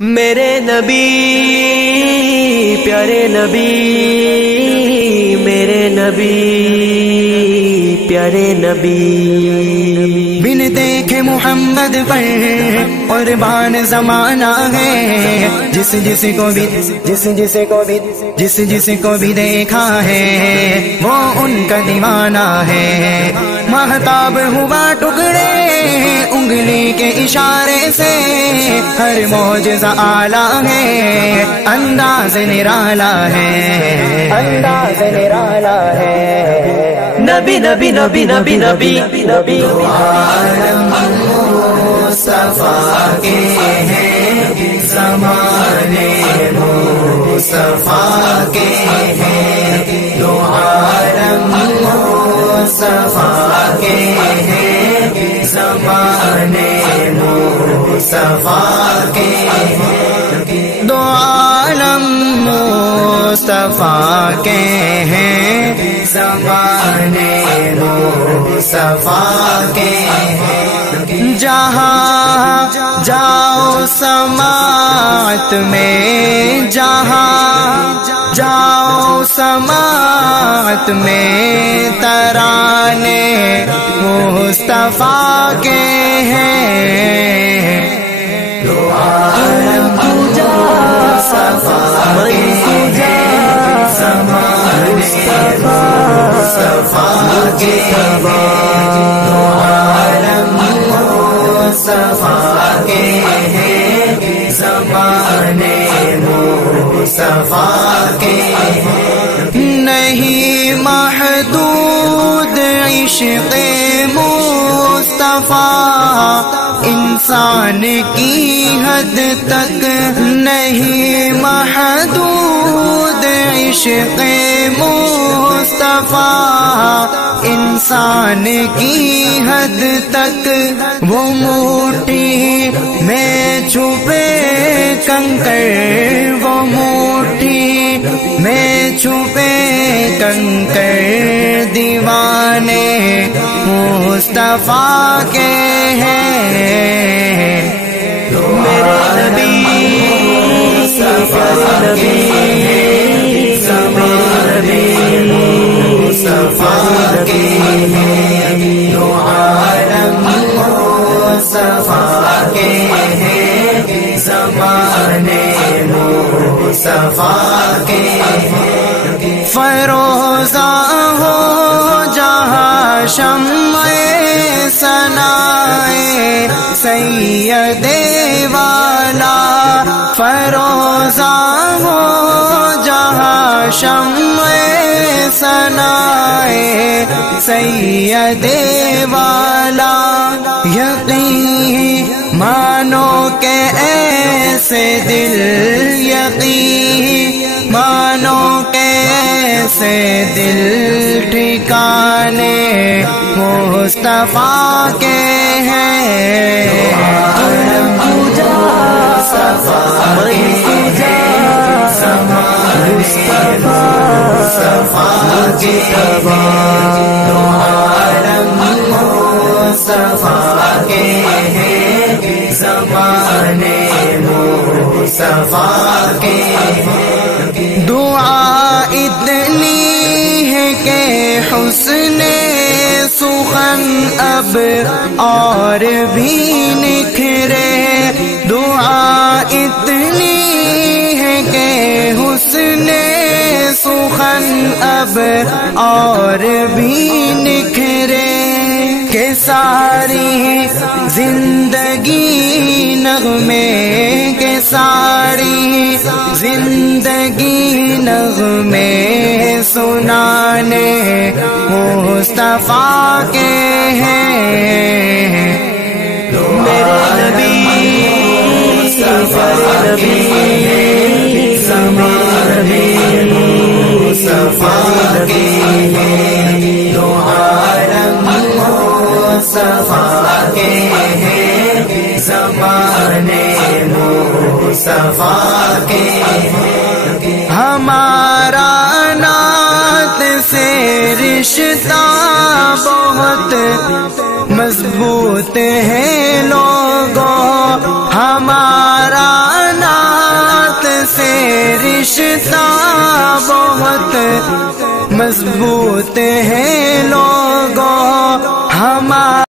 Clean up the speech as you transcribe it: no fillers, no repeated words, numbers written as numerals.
میرے نبی پیارے نبی، میرے نبی پیارے نبی، بن دیکھے محمد پر قربان زمانہ ہے، جس کو بھی دیکھا ہے وہ ان کا دیوانہ ہے۔ مہتاب ہوا ٹکڑے انگلی کے اشارے سے، ہر معجزہ اعلیٰ ہے، انداز نرالا ہے، انداز نرالا ہے۔ نبی نبی نبی نبی نبی نبی عالم مصطفیٰ کے ہیں، زمانے مصطفیٰ کے ہیں، دو عالم مصطفیٰ کے ہیں، زمانے مصطفیٰ کے ہیں، دو عالم مصطفیٰ کے ہیں، زمانے مصطفیٰ کے ہیں۔ جہاں جاؤ سماعت میں، جہاں جاؤ سماعت میں، ترانے مصطفیٰ کے ہیں، دو عالم مصطفیٰ کے ہیں، زمانے مصطفیٰ کے ہیں، دو عالم مصطفیٰ کے ہیں، زمانے مصطفیٰ کے ہیں۔ نہیں محدود عشق مصطفیٰ انسان کی حد تک، نہیں محدود عشق مصطفیٰ انسان کی حد تک، وہ موٹی میں چھپے کنکر، وہ موٹی میں چھپے کنکر، دیوانے مصطفیٰ کے ہیں، میرے نبی پیارے نبی، مصطفیٰ کے ہیں، دو عالم مصطفیٰ کے ہیں، زمانے مصطفیٰ کے ہیں۔ فروزہ ہو جہاں شمع ثنائے سید والا، فروزہ ہو جہاں شمع ثنائے سید والا، یقین مانو کہ ایسے دل، یقین مانو کہ ایسے دل ٹھکانے مصطفیٰ کے ہیں، مصطفیٰ کے ہیں، دو عالم مصطفیٰ کے ہیں، زمانے مصطفیٰ کے ہیں۔ دعا اتنی ہے کہ حسن سخن اب اور بھی نکھرے، دعا اتنی ہے کہ حسن سخن اب اور بھی نکھرے، کہ ساری زندگی نغمے، کہ ساری زندگی نغمے سنانے مصطفیٰ کے ہیں، میرے نبی پیارے نبی، زمانے مصطفیٰ کے ہیں، دو عالم مصطفیٰ کے ہیں، زمانے مصطفیٰ کے ہیں۔ ہمارا نعت سے رشتہ بہت مضبوط ہے لوگوں، ہمارا سا بہت مضبوط ہے